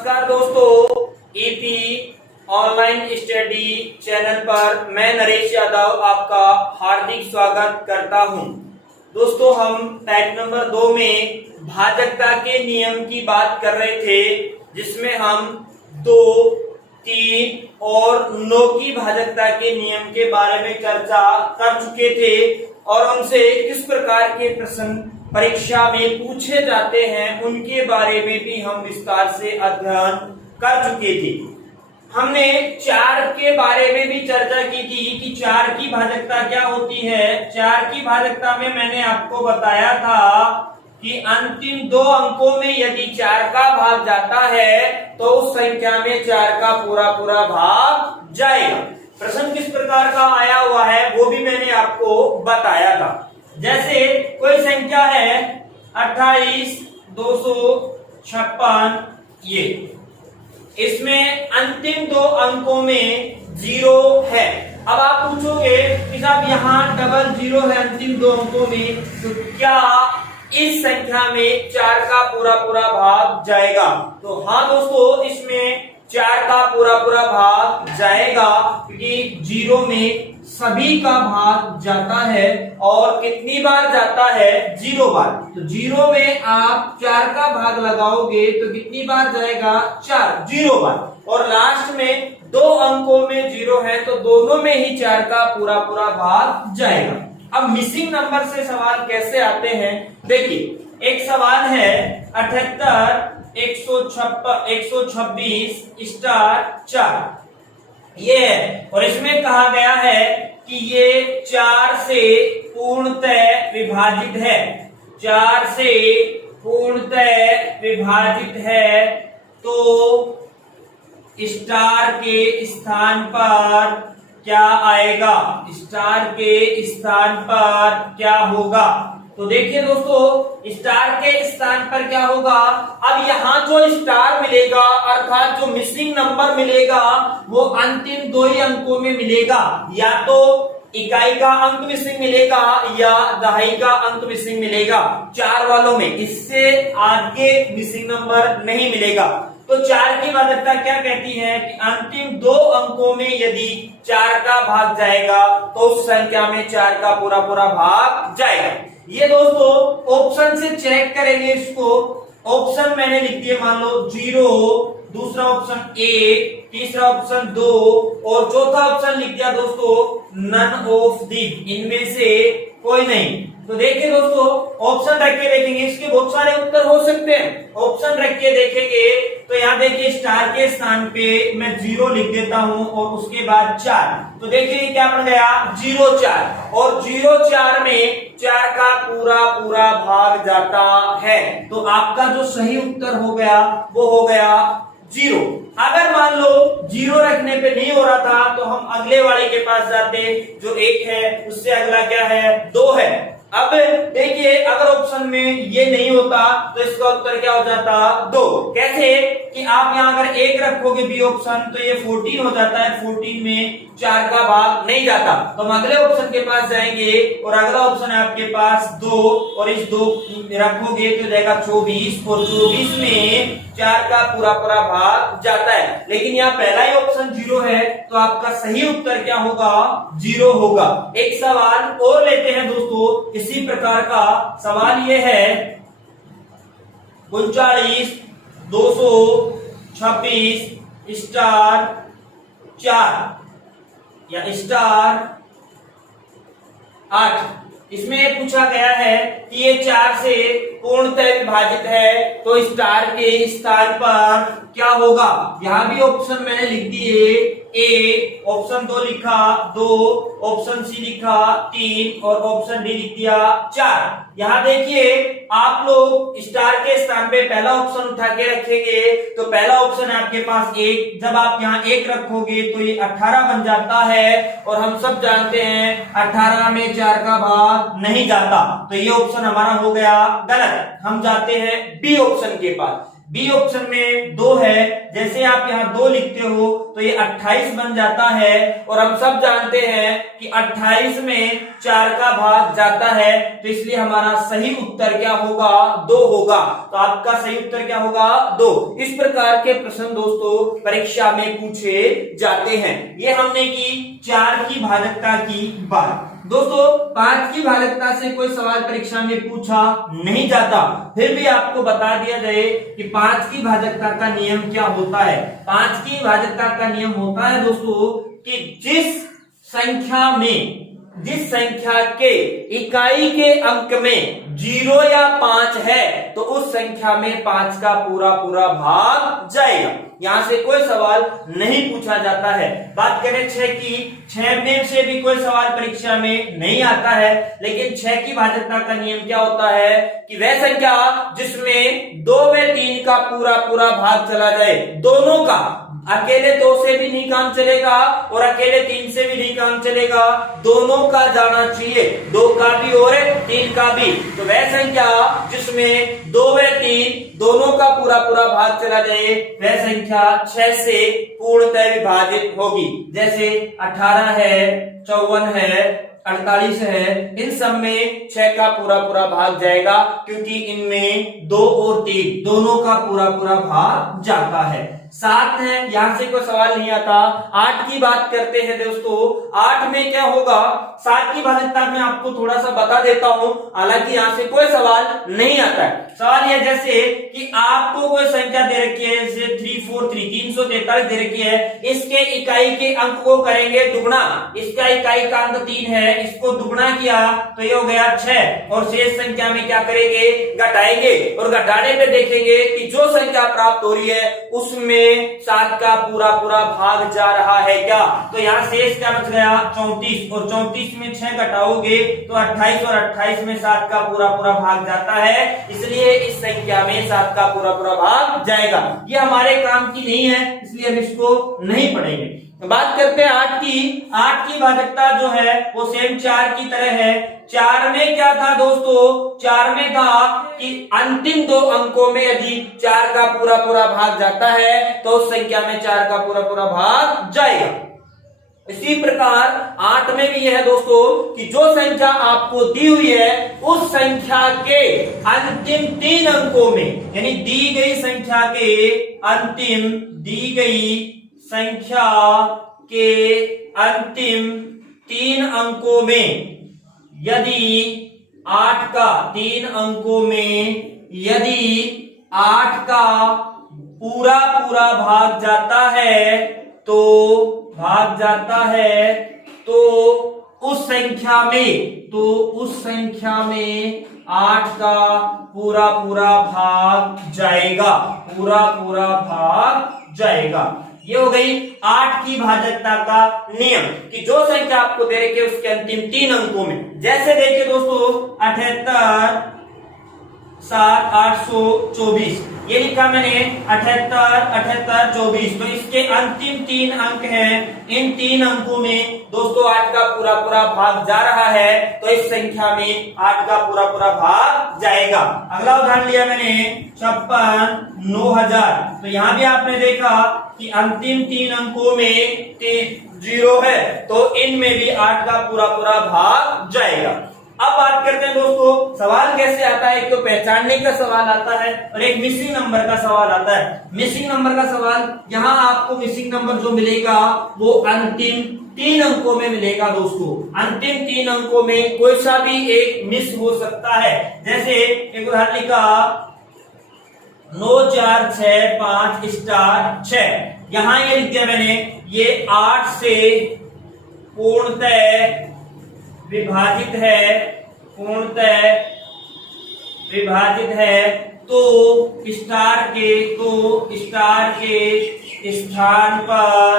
नमस्कार दोस्तों, EP online study channel पर मैं नरेश यादव आपका हार्दिक स्वागत करता हूं। दोस्तों, हम टाइप नंबर 2 में भाजकता के नियम की बात कर रहे थे, जिसमें हम 2, 3 और 9 की भाजकता के नियम के बारे में चर्चा कर चुके थे और उनसे किस प्रकार के प्रश्न परीक्षा में पूछे जाते हैं उनके बारे में भी हम विस्तार से अध्ययन कर चुके थे। हमने 4 के बारे में भी चर्चा की थी कि 4 की भाजकता क्या होती है। 4 की भाजकता में मैंने आपको बताया था कि अंतिम 2 अंकों में यदि 4 का भाग जाता है तो उस संख्या में 4 का पूरा पूरा भाग जाएगा। प्रश्न किस प्रकार का आया हुआ है वो भी मैंने आपको बताया था। जैसे कोई संख्या है 28, 256, ये इसमें अंतिम 2 अंकों में 0 है। अब आप पूछोगे कि साहब यहाँ डबल 0 है अंतिम 2 अंकों में, तो क्या इस संख्या में 4 का पूरा पूरा भाग जाएगा? तो हाँ दोस्तों, इसमें 4 का पूरा पूरा भाग जाएगा, क्योंकि 0 में सभी का भाग जाता है और कितनी बार जाता है? 0 बार। तो 0 में आप 4 का भाग लगाओगे तो कितनी बार जाएगा? 4, 0 बार। और लास्ट में 2 अंकों में 0 है तो दोनों में ही 4 का पूरा पूरा भाग जाएगा। अब मिसिंग नंबर से सवाल कैसे आते हैं, देखिए एक सवाल है 78, 126 स्टार 4, ये है और इसमें कहा गया है कि ये 4 से पूर्णतः विभाजित है। 4 से पूर्णतः विभाजित है तो स्टार के स्थान पर क्या आएगा? स्टार के स्थान पर क्या होगा? तो देखिए दोस्तों, स्टार के स्थान पर क्या होगा? अब यहाँ जो स्टार मिलेगा अर्थात जो मिसिंग नंबर मिलेगा वो अंतिम 2 ही अंकों में मिलेगा। या तो इकाई का अंक मिसिंग मिलेगा या दहाई का अंक मिसिंग मिलेगा 4 वालों में, इससे आगे मिसिंग नंबर नहीं मिलेगा। तो 4 की भाजकता क्या कहती है कि अंतिम 2 अंकों में यदि 4 का भाग जाएगा तो उस संख्या में 4 का पूरा पूरा भाग जाएगा। ये दोस्तों ऑप्शन से चेक करेंगे इसको। ऑप्शन मैंने लिख दिए, मान लो 0, दूसरा ऑप्शन 1, तीसरा ऑप्शन 2 और चौथा ऑप्शन लिख दिया दोस्तों नन ऑफ दीज, इनमें से कोई नहीं। तो देखिए दोस्तों, ऑप्शन रख के देखेंगे, इसके बहुत सारे उत्तर हो सकते हैं। ऑप्शन रख के देखेंगे तो यहाँ देखिए स्टार के स्थान पे मैं 0 लिख देता हूं और उसके बाद 4, तो देखिए क्या बन गया? 0, 4 और 0, 4 में 4 का पूरा पूरा भाग जाता है। तो आपका जो सही उत्तर हो गया वो हो गया 0। अगर मान लो 0 रखने पे नहीं हो रहा था तो हम अगले वाले के पास जाते, जो 1 है, उससे अगला क्या है? 2 है। अब देखिए अगर ऑप्शन में ये नहीं होता तो इसका उत्तर क्या हो जाता? 2। कैसे कि आप यहाँ अगर 1 रखोगे बी ऑप्शन तो ये 14 हो जाता है, 14 में 4 का भाग नहीं जाता। तो हम अगले ऑप्शन के पास जाएंगे और अगला ऑप्शन है आपके पास 2 और इस 2 रखोगे तो जाएगा 24 और 24 में 4 का पूरा पूरा भाग जाता है। लेकिन यहाँ पहला ही ऑप्शन 0 है तो आपका सही उत्तर क्या होगा? 0 होगा। एक सवाल और लेते हैं दोस्तों इसी प्रकार का। सवाल ये है 39, 226 स्टार 4 या स्टार 8। इसमें पूछा गया है कि ये 4 से पूर्णतः विभाजित है तो स्टार के स्थान पर क्या होगा? यहाँ भी ऑप्शन मैंने लिख दिए, 1, ऑप्शन 2 लिखा 2, ऑप्शन सी लिखा 3 और ऑप्शन डी लिख दिया 4। यहाँ देखिए आप लोग स्टार के स्थान पे पहला ऑप्शन उठा के रखेंगे तो पहला ऑप्शन है आपके पास 1। जब आप यहाँ 1 रखोगे तो ये 18 बन जाता है और हम सब जानते हैं 18 में 4 का भाग नहीं जाता, तो ये ऑप्शन हमारा हो गया गलत। हम जाते हैं बी ऑप्शन के पास। बी ऑप्शन में 2 है, जैसे आप यहाँ 2 लिखते हो तो ये 28 बन जाता है। और हम सब जानते हैं कि 28 में 4 का भाग जाता है, तो इसलिए हमारा सही उत्तर क्या होगा? 2 होगा। तो आपका सही उत्तर क्या होगा? 2। इस प्रकार के प्रश्न दोस्तों परीक्षा में पूछे जाते हैं। ये हमने की 4 की भाजकता की बात। दोस्तों 5 की भाजकता से कोई सवाल परीक्षा में पूछा नहीं जाता, फिर भी आपको बता दिया जाए कि 5 की भाजकता का नियम क्या होता है। 5 की भाजकता का नियम होता है दोस्तों कि जिस संख्या के इकाई के अंक में 0 या 5 है तो उस संख्या में 5 का पूरा भाग जाएगा। यहां से कोई सवाल नहीं पूछा जाता है। बात करें 6 की, 6 में से भी कोई सवाल परीक्षा में नहीं आता है, लेकिन 6 की भाजकता का नियम क्या होता है कि वह संख्या जिसमें 2 व 3 का पूरा भाग चला जाए, दोनों का, अकेले 2 से भी नहीं काम चलेगा और अकेले 3 से भी नहीं काम चलेगा, दोनों का जाना चाहिए, 2 का भी और 3 का भी। तो वह संख्या जिसमें 2 व 3 दोनों का पूरा भाग चला जाए, वह संख्या 6 से पूर्णतः विभाजित होगी। जैसे 18 है, 54 है, 48 है, इन सब में 6 का पूरा भाग जाएगा, क्योंकि इनमें 2 और 3 दोनों का पूरा भाग जाता है। 7 है, यहां से कोई सवाल नहीं आता। 8 की बात करते हैं दोस्तों। 8 में क्या होगा? 7 की भाजकता में आपको थोड़ा सा बता देता हूं, हालांकि यहां से कोई सवाल नहीं आता है। सवाल यह जैसे कि आपको कोई संख्या दे रखी है, जैसे 343 दे रखी है, इसके इकाई के अंक को करेंगे दुगना, इसका इकाई का अंक 3 है, इसको दुगना किया तो ये हो गया 6, और शेष संख्या में क्या करेंगे? घटाएंगे, और घटाने पे देखेंगे कि जो संख्या प्राप्त हो रही है उसमें 7 का पूरा भाग जा रहा है क्या? तो यहाँ शेष क्या बच गया? 34, और 34 में 6 घटाओगे तो 28, और 28 में 7 का पूरा भाग जाता है, इसलिए इस संख्या में 7 का पूरा भाग जाएगा। ये हमारे काम की नहीं है, इसलिए हम इसको नहीं पढ़ेंगे। तो बात करते हैं 8 की। 8 की भाजकता जो है वो सेम 4 की तरह है। 4 में क्या था दोस्तों? 4 में था कि अंतिम 2 अंकों में यदि 4 का पूरा भाग जाता है तो उस संख्या में 4 का पूरा भाग जाएगा। इसी प्रकार 8 में भी यह है दोस्तों कि जो संख्या आपको दी हुई है उस संख्या के अंतिम 3 अंकों में, यानी दी गई संख्या के अंतिम 3 अंकों में यदि 8 का 3 अंकों में यदि 8 का पूरा भाग जाता है तो उस संख्या में 8 का पूरा भाग जाएगा, पूरा भाग जाएगा। ये हो गई 8 की भाजकता का नियम कि जो संख्या आपको दे रखी है उसके अंतिम 3 अंकों में। जैसे देखिए दोस्तों 78 7 824 ये लिखा मैंने 78 78 24, तो इसके अंतिम 3 अंक हैं। इन 3 अंकों में दोस्तों 8 का पूरा भाग जा रहा है, तो इस संख्या में 8 का पूरा भाग जाएगा। अगला उदाहरण लिया मैंने 56 9000, तो यहाँ भी आपने देखा कि अंतिम 3 अंकों में 0 है, तो इनमें भी 8 का पूरा भाग जाएगा। अब बात करते हैं दोस्तों सवाल कैसे आता है। एक तो पहचानने का सवाल आता है और एक मिसिंग नंबर का सवाल आता है। मिसिंग नंबर का सवाल, यहाँ आपको मिसिंग नंबर जो मिलेगा वो अंतिम 3 अंकों में मिलेगा दोस्तों। अंतिम 3 अंकों में कोई सा भी एक मिस हो सकता है। जैसे एक उदाहरण लिखा 9465 स्टार 6, यहाँ ये लिख दिया मैंने, ये 8 से पूर्णतः विभाजित है, तो स्टार के स्थान पर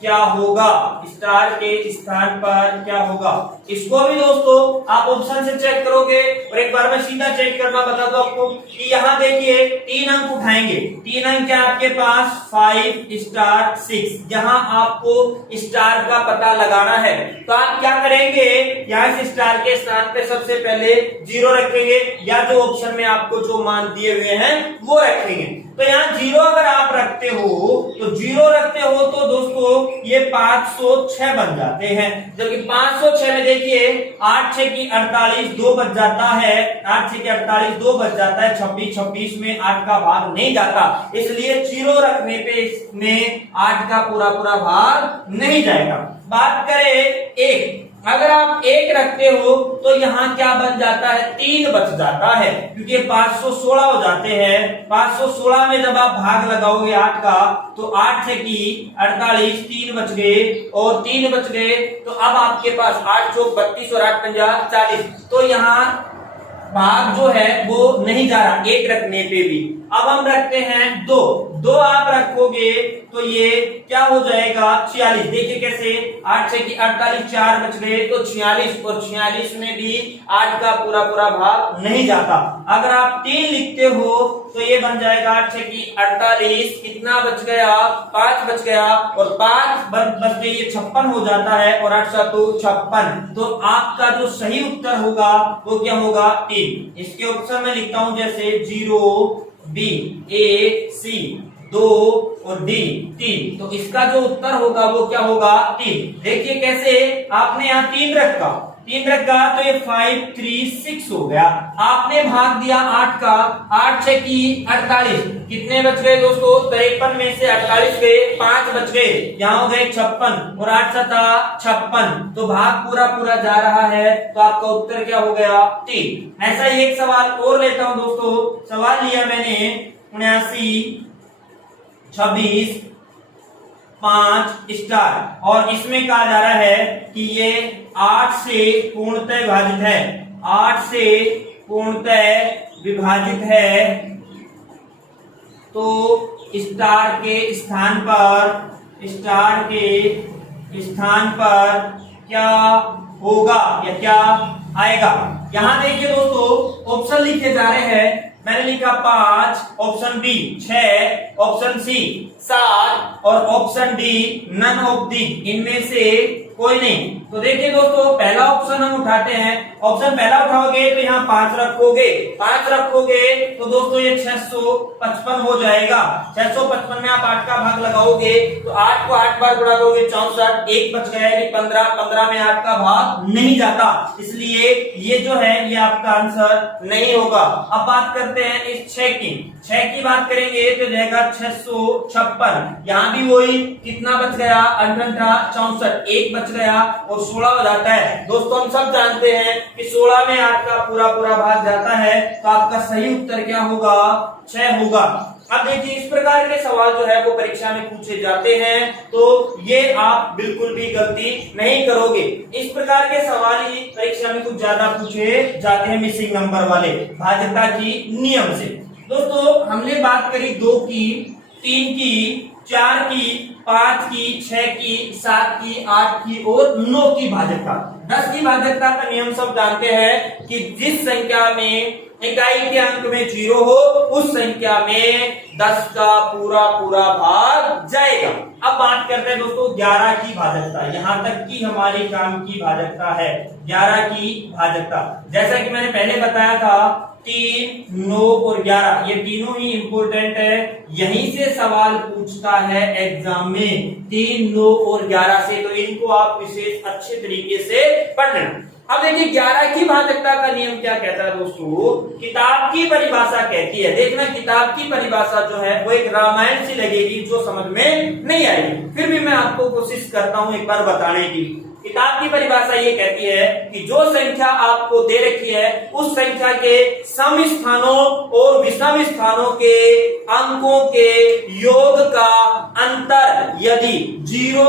क्या होगा, स्टार के स्थान पर क्या होगा। इसको भी दोस्तों आप ऑप्शन से चेक करोगे और एक बार मैं सीधा चेक करना बता दो आपको कि यहाँ देखिए 3 अंक उठाएंगे, 3 अंक क्या आपके पास 5 स्टार 6, यहाँ आपको स्टार का पता लगाना है। तो आप क्या करेंगे, यहाँ से स्टार के स्थान पे सबसे पहले 0 रखेंगे या जो ऑप्शन में आपको जो मान दिए हुए हैं वो रखेंगे। तो यहाँ 0 अगर आप रखते हो तो 0 रखते हो तो दोस्तों ये 506 बन जाते हैं, जबकि 506 में देखिए 8 6 की 48 2 बच जाता है, 8 6 की 48 2 बच जाता है, 26 26 में 8 का भाग नहीं जाता, इसलिए 0 रखने पे इसमें 8 का पूरा भाग नहीं जाएगा। बात करें 1, अगर आप 1 रखते हो तो यहाँ क्या बच जाता है, 3 बच जाता है, क्योंकि 516 हो जाते हैं। 516 में जब आप भाग लगाओगे 8 का तो 8 6 की 48 3 बच गए और 3 बच गए, तो अब आपके पास 8 चौक 32 और 8 50 40, तो यहाँ भाग जो है वो नहीं जा रहा 1 रखने पे भी। अब हम रखते हैं 2 आप रखोगे तो ये क्या हो जाएगा 46, देखिए कैसे 8 6 की 48 4 बच गए तो 46, और 46 में भी 8 का पूरा भाग नहीं जाता। अगर आप 3 लिखते हो तो ये बन जाएगा 8 6 की 48, कितना बच गया 5 बच गया, और 5 बच गए ये 56 हो जाता है, और 8 7 56, तो आपका जो सही उत्तर होगा वो क्या होगा 3। इसके ऑप्शन में लिखता हूं जैसे 0 बी ए सी 2 और डी 3, तो इसका जो उत्तर होगा वो क्या होगा 3। देखिए कैसे आपने यहाँ 3 रखा तो ये 5 3 6 हो गया, आपने भाग दिया 8 का, 8 6 की 48, कितने बच गए दोस्तों 53 में से 48 गए 5 बच गए, यहाँ हो गए 56 और 8 7 56, तो भाग पूरा जा रहा है, तो आपका उत्तर क्या हो गया 3। ऐसा ही एक सवाल और लेता हूं दोस्तों, सवाल लिया मैंने 79 26 5 स्टार, और इसमें कहा जा रहा है कि ये 8 से पूर्णतः विभाजित है, 8 से पूर्णतः विभाजित है, तो स्टार के स्थान पर क्या होगा या क्या आएगा। यहां देखिए दोस्तों ऑप्शन लिखे जा रहे हैं, मैंने लिखा 5, ऑप्शन बी 6, ऑप्शन सी 7 और option D none of the, इनमें से कोई नहीं। तो देखिए दोस्तों पहला ऑप्शन हम उठाते हैं, ऑप्शन पहला उठाओगे तो यहाँ 5 रखोगे तो दोस्तों ये 655 हो जाएगा। 655 में आप 8 का भाग लगाओगे तो 8 को 8 बार गुणा करोगे 64, 1 बच गया है 15, 15 में 8 का भाग नहीं जाता, इसलिए ये जो है ये आपका आंसर नहीं होगा। अब बात करते हैं इस 6 की बात करेंगे तो जाएगा 656, यहाँ भी वही कितना बच गया 68 64, 1 बच गया और 16 हो जाता है। दोस्तों हम सब जानते हैं कि 16 में 8 का पूरा भाग जाता है, तो आपका सही उत्तर क्या होगा 6 होगा। अब देखिए इस प्रकार के सवाल जो है वो परीक्षा में पूछे जाते हैं, तो ये आप बिल्कुल भी गलती नहीं करोगे। इस प्रकार के सवाल ही परीक्षा में कुछ ज्यादा पूछे जाते हैं मिसिंग नंबर वाले भाज्यता की नियम से। दोस्तों हमने बात करी 2 की, 3 की, 4 की, 5 की, 6 की, 7 की, 8 की और 9 की भाजकता। 10 की भाजकता का नियम सब जानते हैं कि जिस संख्या में इकाई के अंक में 0 हो उस संख्या में 10 का पूरा भाग जाएगा। अब बात करते हैं दोस्तों 11 की भाजकता, यहां तक की हमारी काम की भाजकता है 11 की भाजकता। जैसा कि मैंने पहले बताया था 3, 9 और 11 ये तीनों ही इंपोर्टेंट है, यहीं से सवाल पूछता है एग्जाम में 3, 9 और 11 से, तो इनको आप विशेष अच्छे तरीके से पढ़ लेना। अब देखिए 11 की भाजकता का नियम क्या कहता है दोस्तों, किताब की परिभाषा कहती है, देखना किताब की परिभाषा जो है वो एक रामायण सी लगेगी जो समझ में नहीं आएगी, फिर भी मैं आपको कोशिश करता हूं एक बार बताने की। किताब की परिभाषा ये कहती है कि जो संख्या आपको दे रखी है उस संख्या के सम स्थानों और विषम स्थानों के अंकों के योग का अंतर यदि 0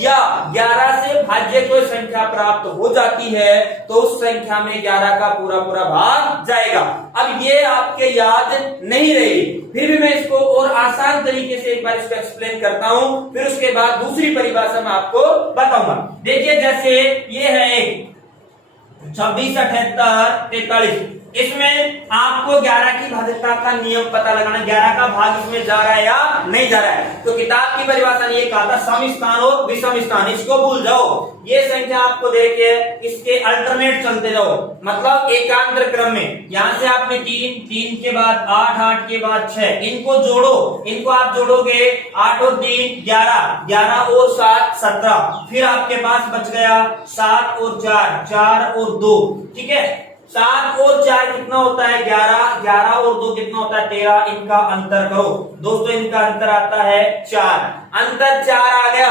या 11 से भाज्य कोई संख्या प्राप्त हो जाती है तो उस संख्या में 11 का पूरा पूरा भाग जाएगा। अब ये आपके याद नहीं रही, फिर भी मैं इसको और आसान तरीके से एक बार इसको एक्सप्लेन करता हूं, फिर उसके बाद दूसरी परिभाषा मैं आपको बताऊंगा। देखिए जैसे ये है एक 26, 78, 43, इसमें आपको 11 की भाज्यता का नियम पता लगाना, 11 का भाग इसमें जा रहा है या नहीं जा रहा है। तो किताब की परिभाषा ने ये कहा था सम स्थान और विषम स्थान, इसको भूल जाओ। ये संख्या आपको देके इसके अल्टरनेट चलते जाओ, मतलब एकांतर क्रम में। यहां से आपने 3, 3 के बाद 8, 8 के बाद 6, इनको जोड़ो, इनको आप जोड़ोगे 8 और 3 11, 11 और 7 17, फिर आपके पास बच गया 7 और 4, 4 और 2, ठीक है। 7 और 4 कितना होता है 11, 11 और 2 कितना होता है 13, इनका अंतर करो दोस्तों, इनका अंतर आता है 4, अंतर 4 आ गया।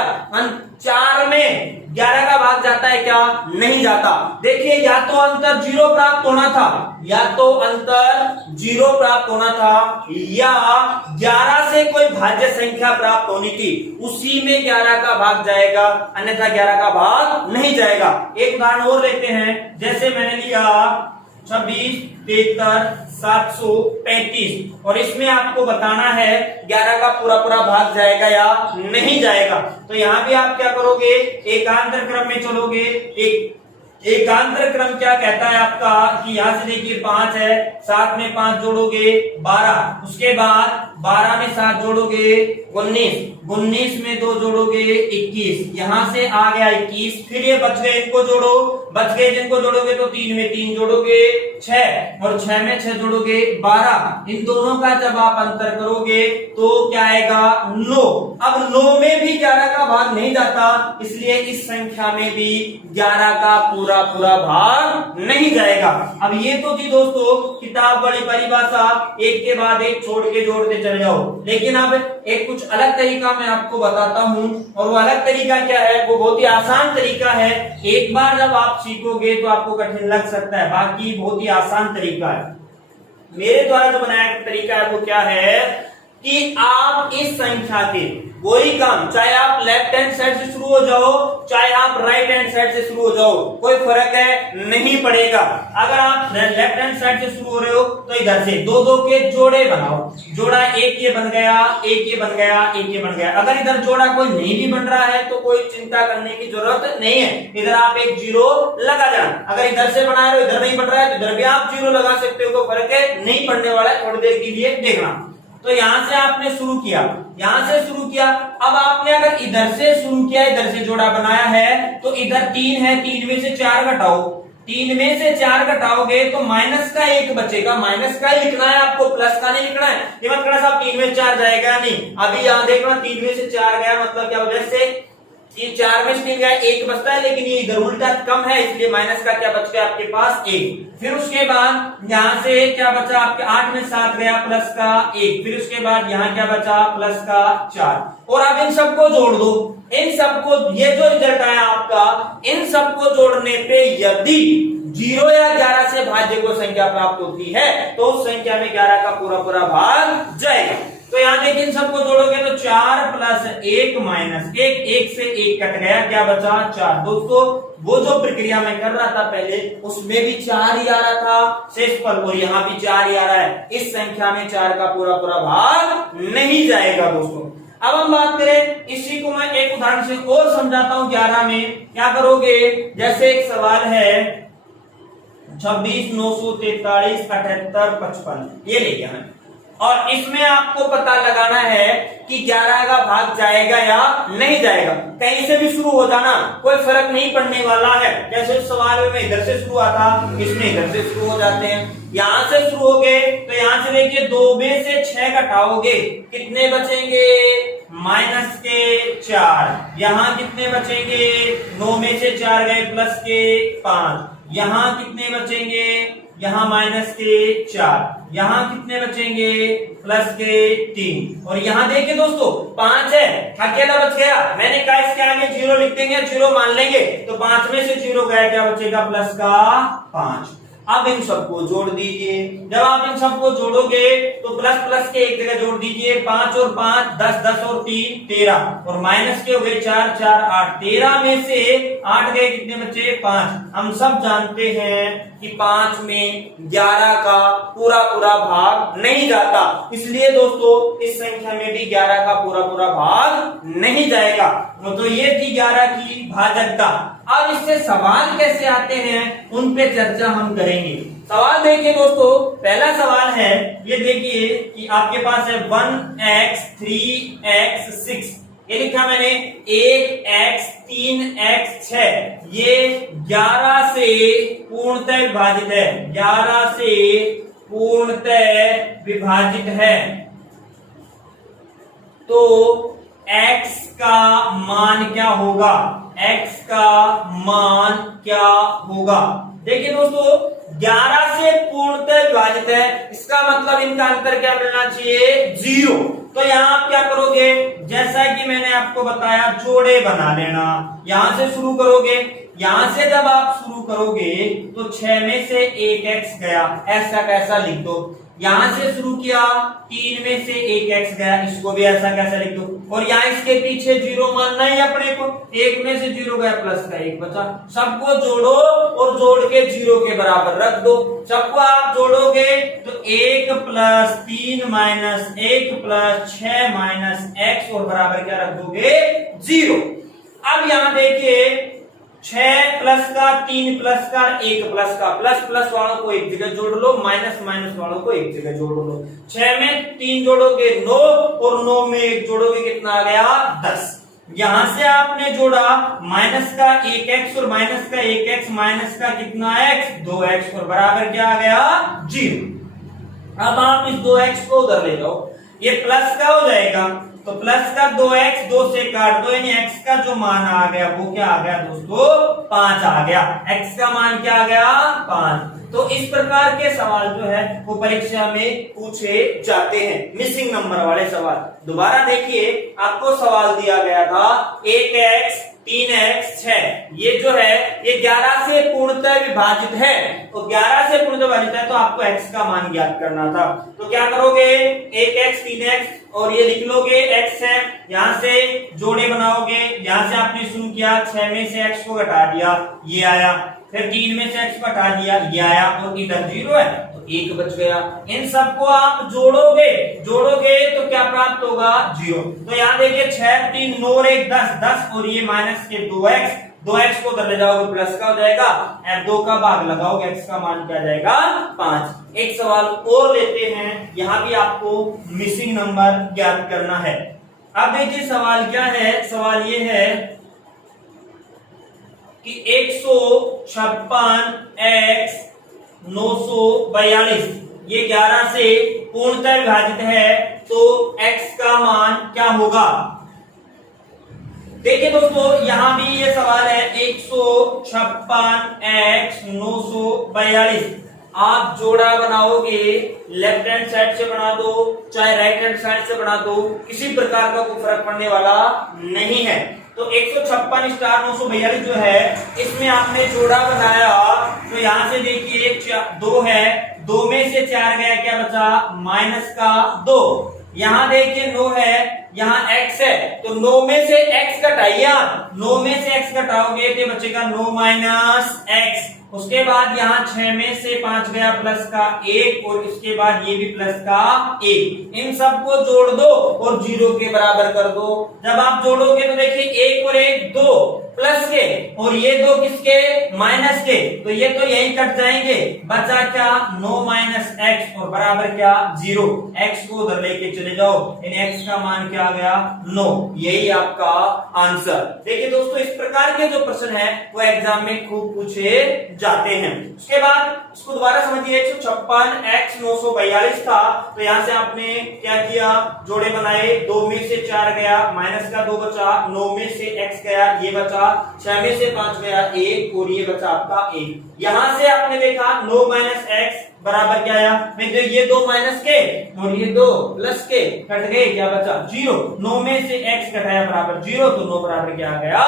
4 में 11 का भाग जाता है क्या? नहीं जाता। देखिए या तो अंतर 0 प्राप्त होना था, या तो अंतर 0 प्राप्त होना था, या 11 से कोई भाज्य संख्या प्राप्त होनी थी, उसी में 11 का भाग जाएगा, अन्यथा 11 का भाग नहीं जाएगा। एक उदाहरण और लेते हैं, जैसे मैंने लिया 26, 73, 735 और इसमें आपको बताना है 11 का पूरा पूरा भाग जाएगा या नहीं जाएगा। तो यहां भी आप क्या करोगे, एकांतर क्रम में चलोगे। एकांतर क्रम क्या कहता है आपका कि यहां से देखिए 5 है, 7 में 5 जोड़ोगे 12, उसके बाद 12 में 7 जोड़ोगे 19, 19 में 2 जोड़ोगे 21, यहां से आ गया 21, फिर ये बच गए, इनको जोड़ो, बच गए जिनको जोड़ोगे तो 3 में 3 जोड़ोगे 6 और 6 में 6 जोड़ोगे 12, इन दोनों का जब आप अंतर करोगे तो क्या आएगा 9। अब 9 में भी 11 का भाग नहीं जाता, इसलिए इस संख्या में भी 11 का पूरा पूरा भाग नहीं जाएगा। अब ये तो थी दोस्तों किताब वाली परिभाषा, एक के बाद एक छोड़ के जोड़ते चले जाओ। लेकिन अब एक कुछ अलग तरीका मैं आपको बताता हूं, और वो अलग तरीका क्या है, वो बहुत ही आसान तरीका है। एक बार जब आप सीखोगे तो आपको कठिन लग सकता है, बाकी बहुत ही आसान तरीका है। मेरे द्वारा जो बनाया तरीका है वो क्या है कि आप इस संख्या के वही काम, चाहे आप लेफ्ट हैंड साइड से शुरू हो जाओ, चाहे आप राइट हैंड साइड से शुरू हो जाओ, कोई फर्क है नहीं पड़ेगा। अगर आप लेफ्ट हैंड साइड से शुरू हो रहे हो तो इधर से 2 2 के जोड़े बनाओ, जोड़ा एक ये बन गया, एक ये बन गया, एक ये बन गया। अगर इधर जोड़ा कोई नहीं भी बन रहा है तो कोई चिंता करने की जरूरत नहीं है, इधर आप एक 0 लगा देना। अगर इधर से बना रहे हो, इधर नहीं बन रहा है तो इधर भी आप 0 लगा सकते हो, कोई फर्क है नहीं पड़ने वाला है, थोड़ी देर के लिए देखना। तो यहां से आपने शुरू किया, यहां से शुरू किया। अब आपने अगर इधर से शुरू किया, इधर से जोड़ा बनाया है, तो इधर 3 है, 3 में से 4 घटाओ, 3 में से 4 घटाओगे तो माइनस का 1 बचेगा। माइनस का ही लिखना है आपको, प्लस का नहीं लिखना है। ये मत कहना साहब 3 में 4 जाएगा नहीं, अभी यहां देखना 3 में से 4 गया, मतलब क्या वजह ये 4 में से 3 गया, 1 बचता है, लेकिन ये इधर उल्टा कम है, इसलिए माइनस का क्या बच गया आपके पास 1। फिर उसके बाद यहां से क्या बचा आपके 8 में 7 गया, प्लस का 1, फिर उसके बाद यहाँ क्या बचा प्लस का 4। और अब इन सबको जोड़ दो, इन सबको, ये जो रिजल्ट आया आपका, इन सबको जोड़ने पे यदि 0 या 11 से भाज्य को संख्या प्राप्त होती है तो उस संख्या में 11 का पूरा पूरा भाग जाएगा। तो यहां देखिए इन सबको जोड़ोगे तो 4 प्लस 1 माइनस 1, 1 से 1 कट गया, क्या बचा 4। दोस्तों वो जो प्रक्रिया मैं कर रहा था पहले, उसमें भी 4 ही आ रहा था शेषफल, और यहाँ भी 4 ही आ रहा है। इस संख्या में 4 का पूरा पूरा भाग नहीं जाएगा दोस्तों। अब हम बात करें, इसी को मैं एक उदाहरण से और समझाता हूं। 11 में क्या करोगे, जैसे एक सवाल है 26, 943, 78, 55, ये ले गया मैं, और इसमें आपको पता लगाना है कि 11 का भाग जाएगा या नहीं जाएगा। कहीं से भी शुरू हो जाना, कोई फर्क नहीं पड़ने वाला है। जैसे सवाल में इधर से शुरू हुआ था, इसमें इधर से शुरू हो जाते हैं। यहां से शुरू हो गए तो यहां से देखिए 2 में से 6 घटाओगे, कितने बचेंगे माइनस के 4। यहां कितने बचेंगे, 9 में से 4 गए, प्लस के 5। यहां कितने बचेंगे, यहां माइनस के 4। यहां कितने बचेंगे, प्लस के 3। और यहां देखिए दोस्तों 5 है, अकेला बच गया। मैंने कहा इसके आगे 0 लिख देंगे, 0 मान लेंगे, तो 5 में से 0 गया, क्या बचेगा प्लस का 5। अब इन सबको जोड़ दीजिए। जब आप इन सबको जोड़ोगे तो प्लस प्लस के एक जगह जोड़ दीजिए, 5 और 5 10, 10 और 3 13, और माइनस के हो गए 4 4 8, 13 में से 8 गए, कितने बचे 5। हम सब जानते हैं कि 5 में 11 का पूरा पूरा भाग नहीं जाता, इसलिए दोस्तों इस संख्या में भी 11 का पूरा पूरा भाग नहीं जाएगा। तो ये थी 11 की भाजकता। अब इससे सवाल कैसे आते हैं उन पे चर्चा हम करेंगे। सवाल देखिए दोस्तों, पहला सवाल है, ये देखिए कि आपके पास है 1x 3x 6, ये लिखा मैंने 1x 3x 6, ये 11 से पूर्णतः विभाजित है, 11 से पूर्णतः विभाजित है। तो x का मान क्या होगा, x का मान क्या होगा। देखिए दोस्तों 11 से पूर्णतः विभाजित है, इसका मतलब इनका अंतर क्या मिलना चाहिए 0। तो यहाँ आप क्या करोगे, जैसा कि मैंने आपको बताया जोड़े बना लेना, यहां से शुरू करोगे, यहां से जब आप शुरू करोगे तो 6 में से 1x गया, ऐसा कैसा लिख दो। यहां से शुरू किया 3 में से 1x गया, इसको भी ऐसा कैसा लिख दो। और यहाँ इसके पीछे 0 मानना ही अपने को, 1 में से 0 गया प्लस का 1 बचा। सबको जोड़ो और जोड़ के 0 के बराबर रख दो। सबको आप जोड़ोगे तो 1 plus 3 minus 1 plus 6 minus x और बराबर क्या रख दोगे 0। अब यहां देखिए 6 प्लस का 3 प्लस का 1 प्लस का, प्लस प्लस वालों को एक जगह जोड़ लो, माइनस माइनस वालों को एक जगह जोड़ लो। 6 में 3 जोड़ोगे 9 और 9 में 1 जोड़ोगे कितना आ गया 10। यहां से आपने जोड़ा माइनस का 1x और माइनस का 1x, माइनस का कितना x 2x और बराबर क्या आ गया 0। अब आप इस 2x को उधर ले जाओ, ये प्लस का हो जाएगा, तो प्लस का 2x 2 से काट दो, यानी x का जो मान आ गया वो क्या आ गया दोस्तों 5 आ गया। x का मान क्या आ गया 5। तो इस प्रकार के सवाल जो है वो परीक्षा में पूछे जाते हैं, मिसिंग नंबर वाले सवाल। दोबारा देखिए, आपको सवाल दिया गया था 1x 3x 6, ये जो है ये 11 से पूर्णतः विभाजित है, तो 11 से पूर्णतः विभाजित है तो आपको x का मान ज्ञात करना था। तो क्या करोगे 1x 3x और ये लिख लोगे x है, यहां से जोड़े बनाओगे, यहां से आपने शुरू किया 6 में से x को घटा दिया ये आया, फिर 3 में से x को हटा दिया ये आया, और इधर 0 है तो 1 बच गया। इन सबको आप जोड़ोगे तो क्या प्राप्त होगा 0। तो यहाँ देखिए 6 3 9 और 1 10, 10 और ये माइनस के 2x को उधर ले जाओगे प्लस का हो जाएगा, अब 2 का भाग लगाओगे x का मान क्या जाएगा 5। एक सवाल और लेते हैं, यहाँ भी आपको मिसिंग नंबर ज्ञात करना है। अब देखिए सवाल क्या है, सवाल ये है कि 156x 942 ये 11 से पूर्णतः विभाजित है, तो x का मान क्या होगा। देखिए दोस्तों यहां भी ये सवाल है 156x 942, आप जोड़ा बनाओगे, लेफ्ट हैंड साइड से बना दो चाहे राइट हैंड साइड से बना दो, किसी प्रकार का कोई फर्क पड़ने वाला नहीं है। तो 156 स्टार 942 जो है इसमें आपने जोड़ा बनाया, तो यहां से देखिए 2 है, 2 में से 4 गया, क्या बचा माइनस का 2। यहां देखिए 9 है, यहाँ x है, तो 9 में से x घटाइए, 9 में से x घटाओगे तो बचेगा 9 माइनस x। उसके बाद यहाँ 6 में से 5 गया प्लस का 1 और इसके बाद ये भी प्लस का 1। इन सबको जोड़ दो और 0 के बराबर कर दो। जब आप जोड़ोगे तो देखिए 1 और 1 2 प्लस के, और ये 2 किसके माइनस के, तो ये तो यही कट जाएंगे, बचा क्या 9 माइनस x और बराबर क्या 0। x को उधर लेके चले जाओ, इन x का मान क्या आ गया 9, यही आपका आंसर। देखिए दोस्तों इस प्रकार के जो प्रश्न है वो एग्जाम में खूब पूछे जाते हैं। उसके बाद इसको दोबारा समझिए, 156x 942 था, तो यहां से आपने क्या किया जोड़े बनाए, 2 में से 4 गया, माइनस का 2 बचा, 9 में से x गया ये बचा, 6 में से 5 गया 1 और ये बचा आपका 1। यहां से आपने देखा 9 माइनस x बराबर क्या आया, मैं तो ये 2 माइनस के और ये 2 प्लस के कट गए, क्या बचा 0। 9 में से x घटाया बराबर 0, तो 9 बराबर क्या आ गया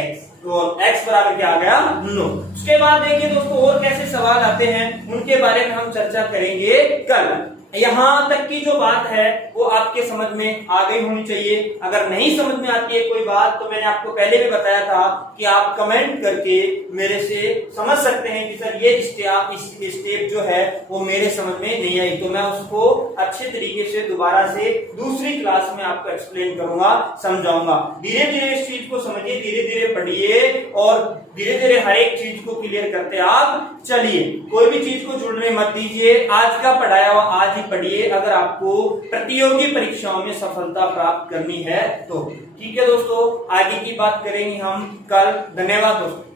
x, तो x बराबर क्या आ गया 9। उसके बाद देखिए दोस्तों और कैसे सवाल आते हैं उनके बारे में हम चर्चा करेंगे कल। यहां तक की जो बात है वो आपके समझ में आ गई होनी चाहिए। अगर नहीं समझ में आती है कोई बात तो मैंने आपको पहले भी बताया था कि आप कमेंट करके मेरे से समझ सकते हैं कि सर ये स्टेप जो है वो मेरे समझ में नहीं आई, तो मैं उसको अच्छे तरीके से दोबारा से दूसरी क्लास में आपको एक्सप्लेन करूंगा, समझाऊंगा। धीरे धीरे इस चीज को समझिए, धीरे धीरे पढ़िए और धीरे धीरे हर एक चीज को क्लियर करते आप चलिए। कोई भी चीज को जुड़ने मत दीजिए, आज का पढ़ाया हुआ आज ही पढ़िए अगर आपको प्रतियोगी परीक्षाओं में सफलता प्राप्त करनी है तो। ठीक है दोस्तों, आगे की बात करेंगे हम कल। धन्यवाद दोस्तों।